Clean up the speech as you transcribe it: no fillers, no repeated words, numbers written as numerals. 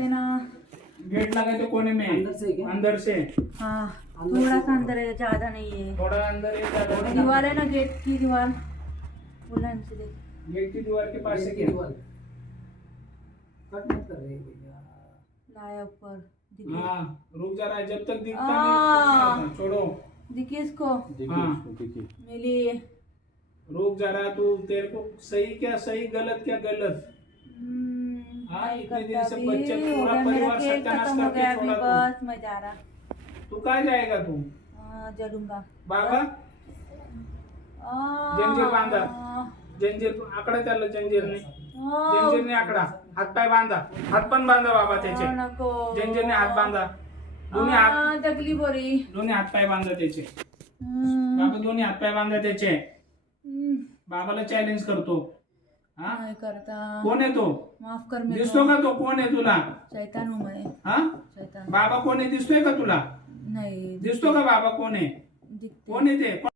लगाते ना। गेट लगाते कोने में अंदर से हाँ थोड़ा सा अंदर है, ज्यादा नहीं है। थोड़ा अंदर है, ज्यादा नहीं। दीवार है ना, गेट की दीवार, बोला हमसे देख। गेट की दीवार के पास से क्या? कट मत कर रहे भैया। लाया ऊपर दिखे। हाँ रुक जा रहा है, जब तक दिखता आ। नहीं छोड़ो। दिखी इसको हाँ मिली। रुक जा रहा तू, तेरे को सही क्या सही, गलत क्या गलत। हाँ नहीं इतने दिन करता से अभी, बच्चे हो पूरा गया, मेरा परिवार खेल सत्यानाश खत्म हो करके गया अभी, छोड़ा बस मैं जा रहा। तू कहाँ जाएगा तू? जलूंगा बाबा जंजीर बांधा, जंजीर आकडा त्याला जंजीरने, जंजीरने आकडा, हातपाय बांधा, हात पण बांधा बाबा त्याचे, नको जंजीरने हात बांधा, दोन्ही हात, जगली बोरी। दोन्ही हातपाय बांधा त्याचे बाबा, दोन्ही हातपाय बांधा त्याचे। बाबाला चॅलेंज करतो। हा नहीं करता। कोण आहे तो? माफ कर मेरे दिसतो का तो? कोण आहे तुला? शैतान हूँ मैं, हा शैतान। बाबा कोण आहे? दिसतोय का तुला? नहीं दिसतो का बाबा कोण आहे? दिखते। कोण आहे ते?